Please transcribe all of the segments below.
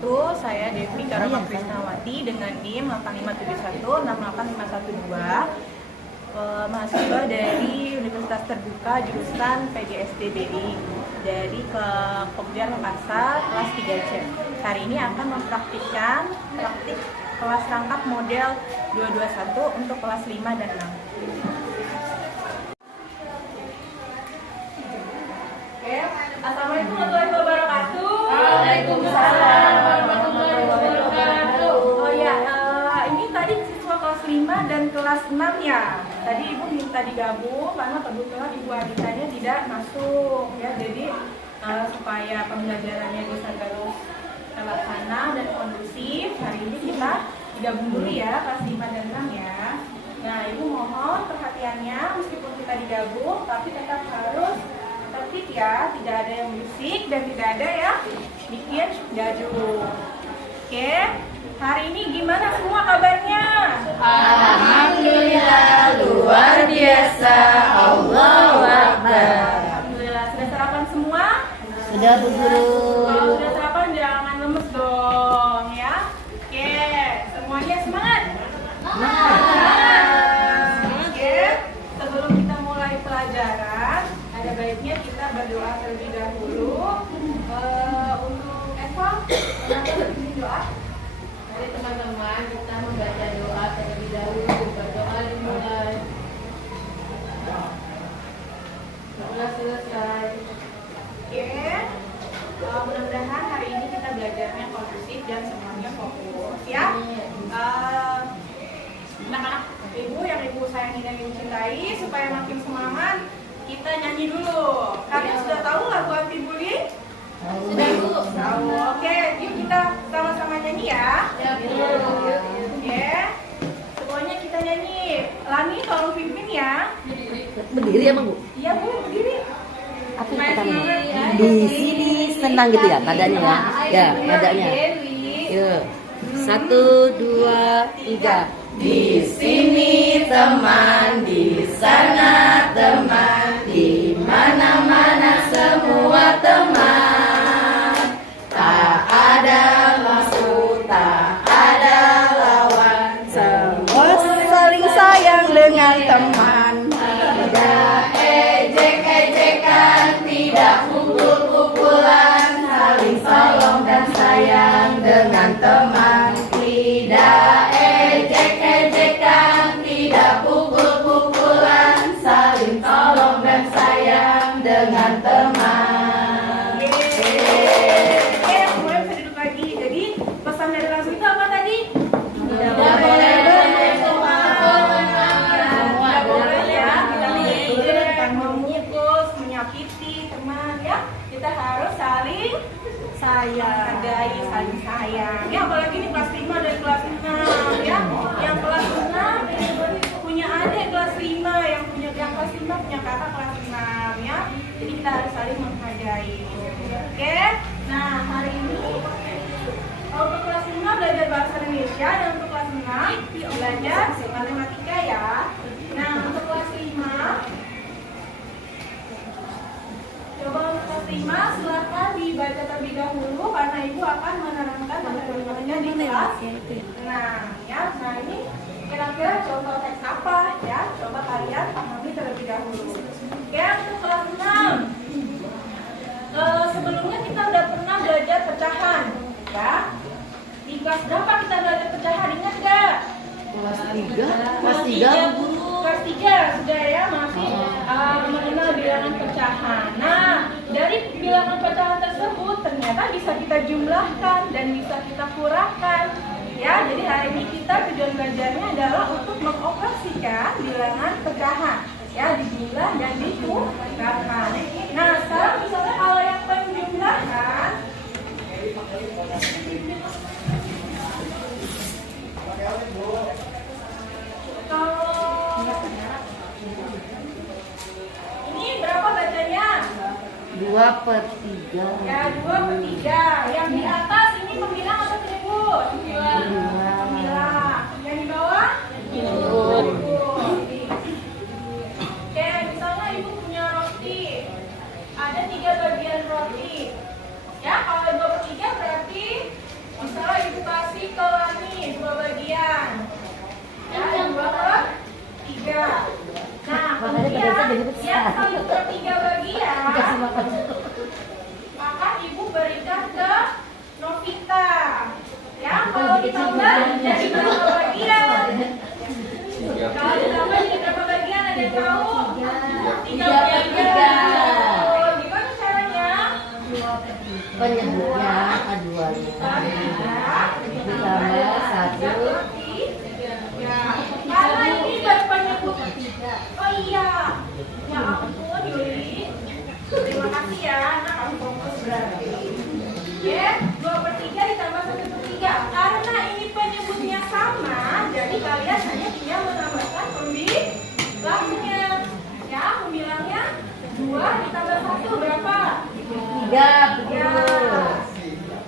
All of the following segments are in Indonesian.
wabarakatuh. Saya Devi Karama Krisnawati dengan NIM 8571685112, mahasiswa dari Universitas Terbuka jurusan PGSD-BI dari Kopdar Makassar kelas 3C. Hari ini akan mempraktikkan praktik kelas rangkap model 221 untuk kelas 5 dan 6. Assalamualaikum warahmatullahi wabarakatuh. Waalaikumsalam warahmatullahi wabarakatuh. Oh ya, ini tadi siswa kelas 5 dan kelas 6 ya. Tadi Ibu minta digabung karena kebetulan Ibu Aditanya tidak masuk ya. Jadi supaya pembelajarannya bisa terus terlaksana dan kondusif, hari ini kita digabung dulu ya kelas 5 dan 6 ya. Nah, Ibu mohon perhatiannya meskipun kita digabung tapi tetap harus tertib ya, tidak ada yang berisik dan tidak ada yang bikin gaduh. Oke, hari ini gimana semua kabarnya? Alhamdulillah, luar biasa. Allahu Akbar. Alhamdulillah, sudah sarapan semua? Sudah, Bu Guru. Kalau sudah sarapan jangan lemes dong ya. Oke, semuanya semangat? Oke, sebelum kita mulai pelajaran, ada baiknya kita berdoa terlebih dahulu. Untuk Eva, kenapa bikin doa? Mari teman-teman kita membaca doa terlebih dahulu. Berdoa dimulai. Sudah selesai. Oke, mudah-mudahan hari ini kita belajarnya kondusif dan semuanya fokus ya. Anak-anak Ibu yang Ibu sayangi dan Ibu cintai, supaya makin semangat, kita nyanyi dulu. Kalian sudah tahu lagu anti bullying? Sudah, Bu. Tahu. Oke, yuk kita sama-sama nyanyi ya. Ya, Bu. Oke, semuanya kita nyanyi. Lani tolong pimpin ya. Berdiri ya, Bu? Iya, Bu, berdiri. Apa Supaya ikutannya? semangat. Di sini senang gitu ya, nadanya ya. Ya, nadanya. Yuk. 1, 2, 3. Di sini teman, di sana teman, di mana-mana semua teman. Tak ada musuh, tak ada lawan, semua saling sayang dengan teman. Tidak ejek-ejekan, tidak pukul-pukulan, saling tolong dan sayang dengan teman. Tidak ejek-ejekan, tidak pukul-pukulan, saling tolong dan sayang dengan teman. Oke, mulai bisa duduk lagi. Jadi pesan dari lagu itu apa tadi? Tidak boleh Tidak boleh ya. Kita mengejek, memukul, menyakiti teman ya. Kita harus saling menghargai, saling sayang. Ya, apalagi di kelas 5 dan kelas 6 ya. Yang kelas 6 punya adik kelas 5, yang kelas 5 punya kakak kelas 6 ya. Jadi kita harus saling menghargai. Oke. Nah, hari ini untuk kelas 5 belajar bahasa Indonesia dan untuk kelas 6 belajar matematika ya. Nah, untuk kelas 5 coba untuk kelas 5 silakan dibaca terlebih dahulu karena Ibu akan menerangkan matematikanya di kelas. Nah, ya, nah ini kira-kira contoh teks apa ya? Coba kalian pahami terlebih dahulu. Oke, untuk kelas 6. Sebelumnya kita udah pernah belajar pecahan ya. Di kelas berapa kita belajar pecahan? Ingat gak? Kelas 3. Kelas 3 Kelas 3 sudah ya, masih mengenal bilangan pecahan. Nah, dari bilangan pecahan tersebut ternyata bisa kita jumlahkan dan bisa kita kurangkan. Ya, jadi hari ini kita tujuan belajarnya adalah untuk mengoperasikan bilangan pecahan. Ya, dijumlah dan dikurangkan. Nah, sekarang misalnya kalau yang penjumlahan ini berapa bacanya? 2/3. Ya, 2/3. Yang di atas ini pembilang atau tribut? Pembilang. Yang di bawah? Tribut. Oke, misalnya Ibu punya roti. Ada 3 bagian roti. Ya, kalau 2/3 berarti penyebutnya A2-nya. Ditambah 1. Ya, karena ini penyebut. Oh iya, ya ampun Yuli. Terima kasih ya, nah kamu fokus berarti. Ya, 2/3 ditambah 1/3. Karena ini penyebutnya sama, jadi kalian hanya tinggal menambahkan pembilangnya. Ya, pembilangnya 2 ditambah 1 berapa? 3, betul. Ya.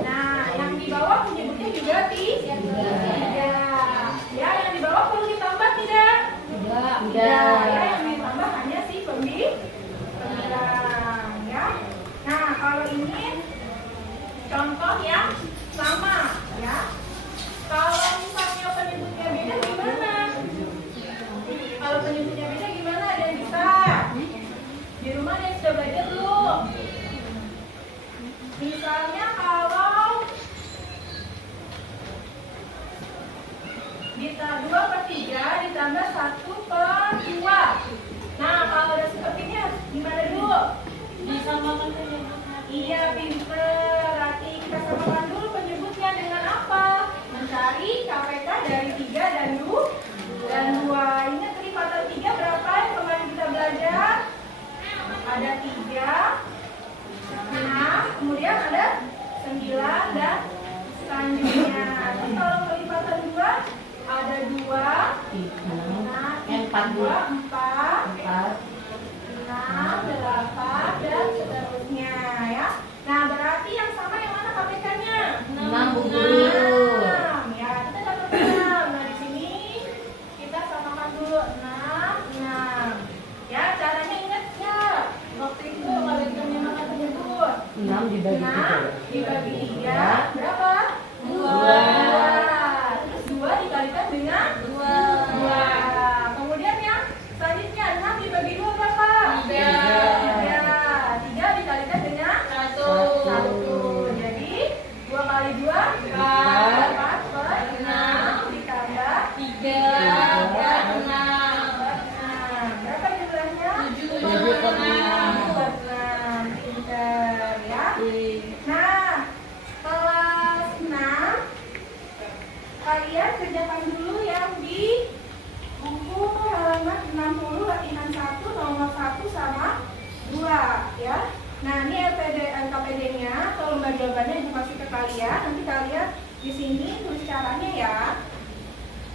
Nah, yang di bawah penyebutnya juga 3. Ya, yang di bawah perlu ditambah tidak? Tidak. Ya, yang ditambah hanya si pembilang. Ya. Nah, kalau ini contoh yang sama, ya. Kalau misalnya penyebutnya beda gimana? Kalau penyebutnya beda gimana? Ada yang bisa? Di rumah ada yang sudah belajar belum? Misalnya kalau kita 2/3 ditambah 1/2. Nah, kalau udah seperti ini gimana dulu? Disamakan penyebutnya. Iya, pinter. Berarti kita samakan dulu penyebutnya dengan apa? Mencari KPK dari 3 dan 2. Ingat kelipatan 3 berapa yang kemarin kita belajar? Ada 3, 6, kemudian ada 9 dan selanjutnya. Terus kalau kelipatan 2 ada 2, 4, 2, 4, 4. 6, 8 dan seterusnya ya. Nah, berarti yang sama yang mana KPK-nya? 6, Bu Guru. 6. Ya, kita dapat 6. Nah, di sini kita samakan dulu 6, 6. Ya, caranya ingat ya. Waktu itu kalian menyamakan penyebut. 6 dibagi 3. 6 dibagi 3 berapa? 2. Terus 2 dikalikan dengan 2. Kemudian yang selanjutnya 6 dibagi 2 berapa? 3. 3 dikalikan dengan 1. 1. Jadi 2 kali 2 4 per 6 ditambah 3 dan 6. berapa jumlahnya? 7 per 6. Pinter ya. Nah, kelas 6 kalian kerjakan dulu yang di buku halaman 60 latihan 1 nomor 1 sama 2 ya. Nah, ini LKPD-nya, kalau nggak jawabannya ibu kasih ke kalian, nanti kalian di sini tulis caranya ya.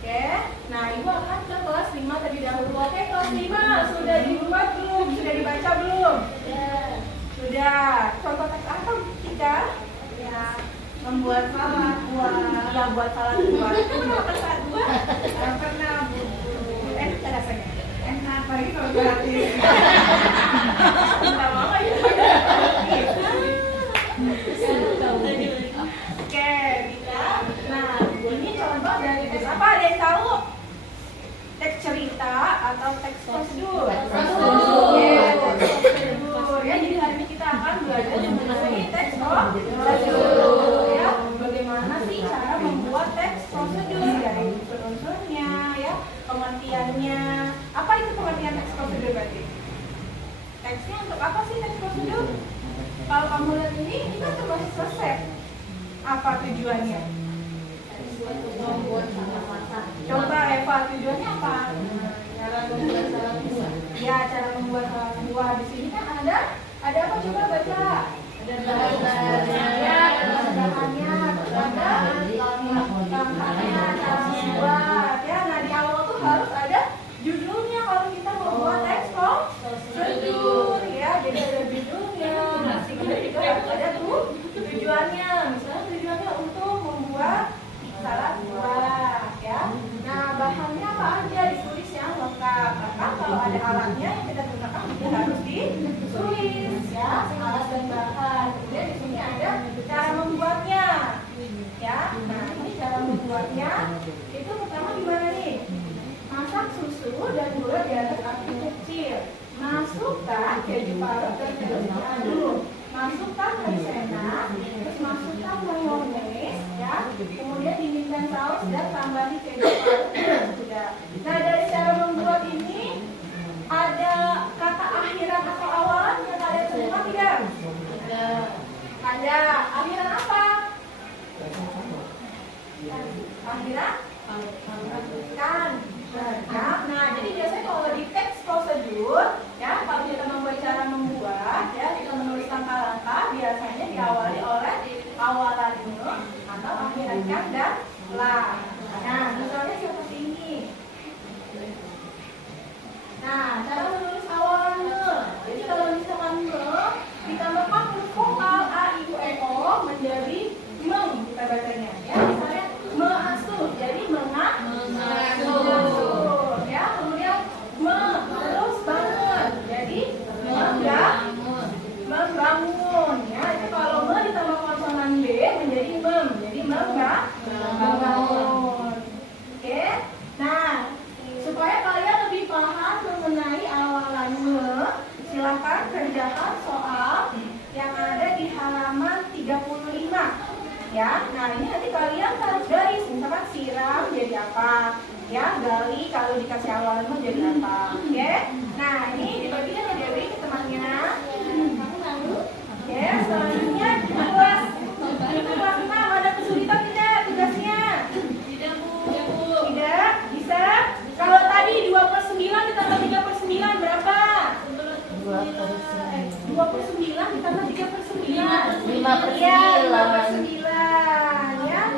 Oke, nah ibu akan ke kelas 5 terlebih dahulu. Oke, kelas 5 sudah dibuat belum? Sudah dibaca belum? Sudah. Contoh teks apa kita? Ya, membuat salad buah. Ya, buat salad buah. Kenapa salad buah? Yang pernah bu. Enak rasanya. Enak, apalagi kalau gratis. Minta mama ya. Oke, kita. Nah, ini contoh dari teks apa? Ada yang tahu? Teks cerita atau teks prosedur? Prosedur. Ya, jadi hari ini kita akan belajar mengenai teks prosedur. Ya, bagaimana sih cara membuat teks prosedur dari unsur-unsurnya, ya, pengertiannya. Apa itu pengertian teks prosedur berarti? Teksnya untuk apa sih teks prosedur? Kalau kamu lihat ini kan termasuk resep. Apa tujuannya? Coba Eva, tujuannya apa? Cara membuat salad buah. Ya, cara membuat salad buah. Di sini kan ada apa? Coba baca. Ada bahan-bahannya, ya, ada bahan-bahannya, ada langkah-langkahnya, cara membuat. Ya, nah di awal tuh harus ada judulnya kalau kita membuat teks prosedur. Ya, jadi ada judulnya. Nah, sehingga juga harus ada tuh tujuannya. Misalnya tujuannya untuk membuat salad buah, ya. Nah, bahannya apa aja ditulis yang lengkap. Maka kalau ada alatnya yang kita gunakan juga harus ditulis, ya, alat dan bahan. Kemudian di sini ada cara membuatnya, ya. Nah, ini cara membuatnya. Itu pertama gimana nih? Masak susu dan gula di atas api kecil. Masukkan keju parut dan terus diaduk. Masukkan maizena, terus masukkan mayones, ya. Kemudian dinginkan saus dan tambahi keju parut dan sudah. Nah, dari cara membuat ini ada kata akhiran atau awalan yang kalian semua tidak? Ada. Akhiran kira-kira? Kan beragam. Nah, jadi biasanya kalau di teks prosedur, ya, kalau kita membuat cara membuat, ya, kita menulis langkah-langkah, biasanya diawali oleh awalan me atau akhiran kan dan la. Nah, misalnya seperti ini. Nah, cara menulis awalan me. Jadi kalau misalkan me ditambahkan huruf vokal a, i, u, e, o menjadi meng kita bacanya. Ya, misalnya mengasuh, jadi mengasuh. Ya, kemudian terus bangun, jadi membangun. Ya, itu kalau me ditambah konsonan b menjadi mem, jadi membangun. Oke. Nah, supaya kalian lebih paham mengenai awalan me, silakan kerjakan soal yang ada di halaman 35. Ya, nah ini nanti kalian harus garis, misalkan siram jadi apa, ya, gali kalau dikasih awalan me jadi apa. Oke. Nah, ini dibagikan ya Dewi ke temannya. Oke, selanjutnya kelas 6 ada kesulitan tidak tugasnya? Tidak, Bu. Tidak? Bisa? Kalau tadi 2/9 ditambah 3/9 berapa? 29 ditambah 3/9. 5/9. Iya, 5/9. Ya.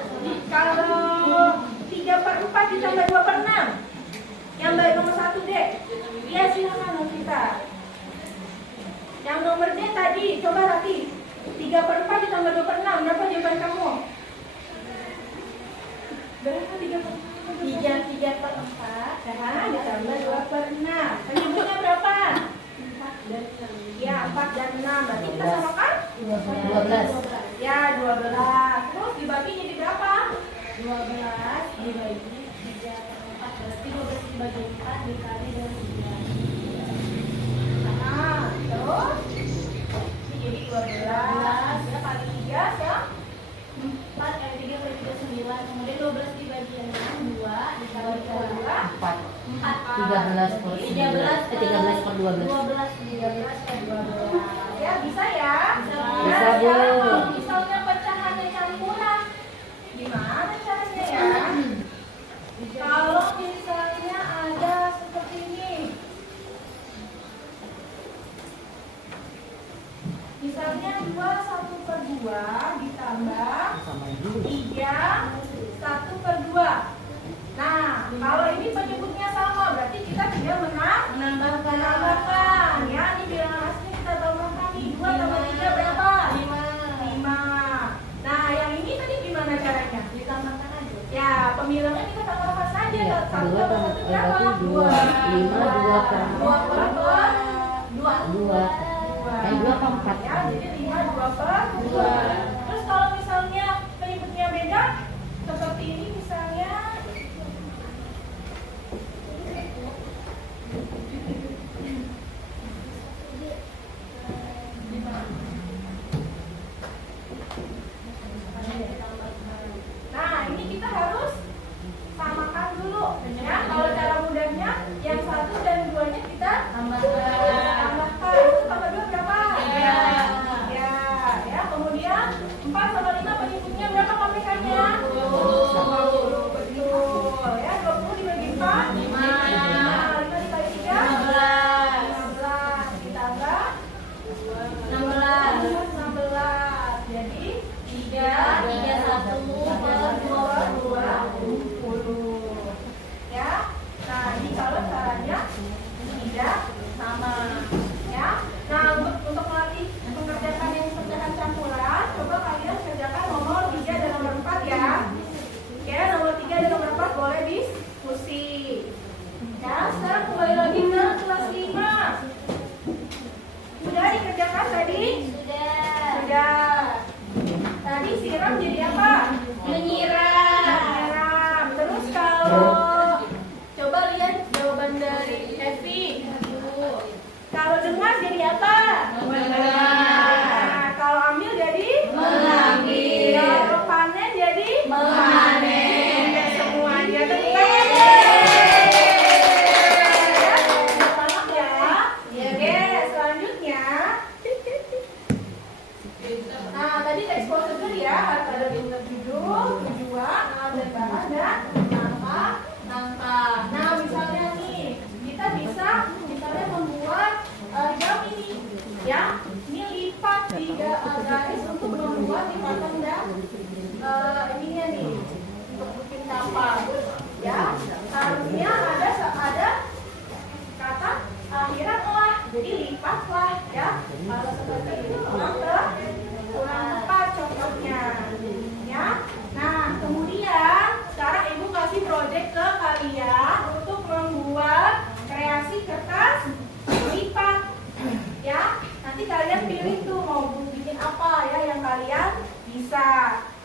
Kalau 3/4 ditambah 2/6. Yang baik nomor 1 D. Iya, silakan kita. Yang nomor D tadi, coba Rati. 3/4 ditambah 2/6. Berapa jawaban kamu? Berapa 3/4? 3/4. Nah, ditambah 2/6. Penyebutnya berapa? 4 dan 6. Ya, 4 dan 6. Berarti kita samakan? 12. Ya, 12. Terus dibagi jadi berapa? 12 dibagi 3/4 berarti 12 dibagi 4 dikali dengan 3. Nah, terus ini jadi 12 ya, kali 3 ya. 3 kali 3 9. Kemudian 12 dibagi 6 2 dikali 2 4. 4. 13 per 9. 13 per 12. 13 per 12. Ya, bisa ya? Bisa, Bu. Sekarang kalau misalnya pecahannya campuran, gimana caranya ya? Kalau misalnya ada seperti ini, misalnya 2 1/2 ditambah Sama dulu. 3 1/2. Nah, kalau ini penyebutnya sama, berarti kita tidak menambahkan. Ya, ini bilangan asli kita tambahkan nih. 2 tambah 3 berapa? 5. Nah, yang ini tadi gimana caranya? Ditambahkan aja. Ya, pembilangan kita tambahkan saja. Iya, 1 2 tambah 1 berapa? berarti 2. 5 2 per 2. 2 per 4. Ya, jadi 5 2/2. Terus kalau misalnya penyebutnya beda, seperti ini misalnya. Nah, ini kita harus samakan dulu. Ya, kalau cara mudahnya yang 1 dan 2-nya kita tambahkan. Itu tambah 2 berapa? Ya. Ya. Kemudian 4 sama 5 penyebutnya berapa KPK-nya? 20. Betul. Ya, 20 dibagi 4. 5. 5 dikali 3. 15. Ditambah 16. Jadi 3 1 per 20. Ya. Nah, ini kalau caranya tidak sama. Ya. Nah, untuk melatih mengerjakan yang pecahan campuran, coba kalian kerjakan nomor 3 dan nomor 4 ya.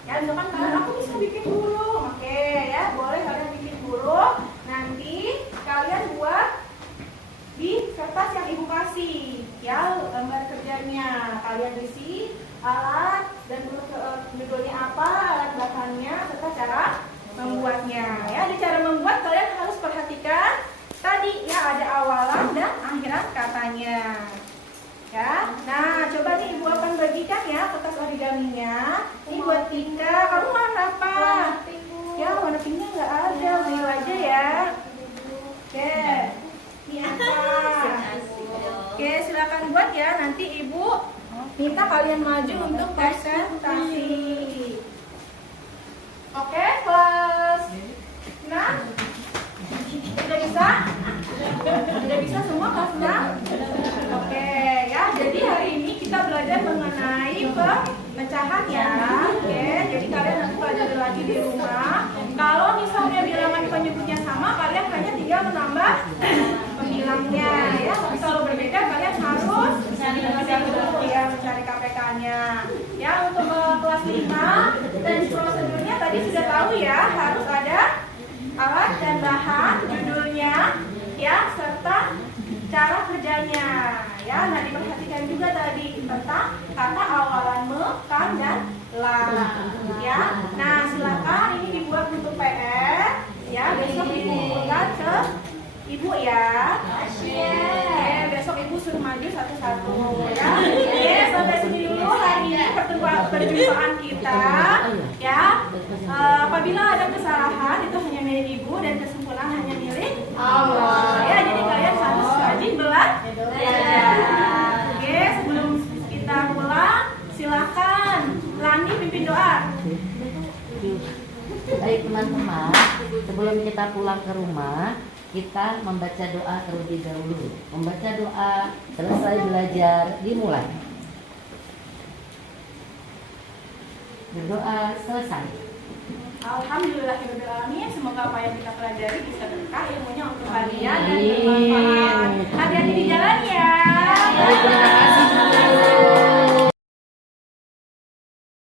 Ya, misalkan kalian aku bisa bikin burung. Oke, ya, boleh kalian bikin burung. Nanti kalian buat di kertas yang ibu kasih. Ya, lembar kerjanya kalian isi alat dan judulnya apa, alat bahannya, serta cara membuatnya. Ya, di cara membuat kalian harus perhatikan tadi ya, ada awalan dan akhiran katanya. Ya, nah coba nih ibu akan bagikan ya kertas origaminya. Ini buat Tika, kamu warna apa? Ya, warna pinknya nggak ada, beli aja ya. Oke, ini apa? Oke, silakan buat ya. Nanti ibu minta kalian maju untuk presentasi. Oke, kelas 6 udah bisa? Udah bisa semua kelas 6? Oke ya, jadi hari ini kita belajar mengenai pemecahan ya. Oke, jadi kalian nanti pelajari lagi di rumah. Kalau misalnya bilangan penyebutnya sama, kalian hanya tinggal menambah pembilangnya ya. Tapi kalau berbeda, kalian harus dulu ya mencari KPK-nya. Ya, untuk kelas 5 dan prosedurnya tadi sudah tahu ya, harus ada alat dan bahan, judulnya ya, serta cara kerjanya ya. Nah, diperhatikan juga tadi tentang kata awalan me, kan, dan la ya. Nah, silakan ini dibuat untuk PR ya, besok ibu kumpulkan ke ibu ya. Besok ibu suruh maju satu-satu ya. Oke, sampai sini dulu hari ini perjumpaan kita ya. Apabila ada kesalahan itu hanya milik ibu dan kesempurnaan hanya milik Allah ya. Jadi kalian harus rajin belajar. Oke, sebelum kita pulang silakan Lani pimpin doa. Baik teman-teman, sebelum kita pulang ke rumah, kita membaca doa terlebih dahulu. Membaca doa, selesai belajar, dimulai. Berdoa selesai. Alhamdulillahirobbilalamin. Semoga apa yang kita pelajari bisa berkah ilmunya untuk kalian dan bermanfaat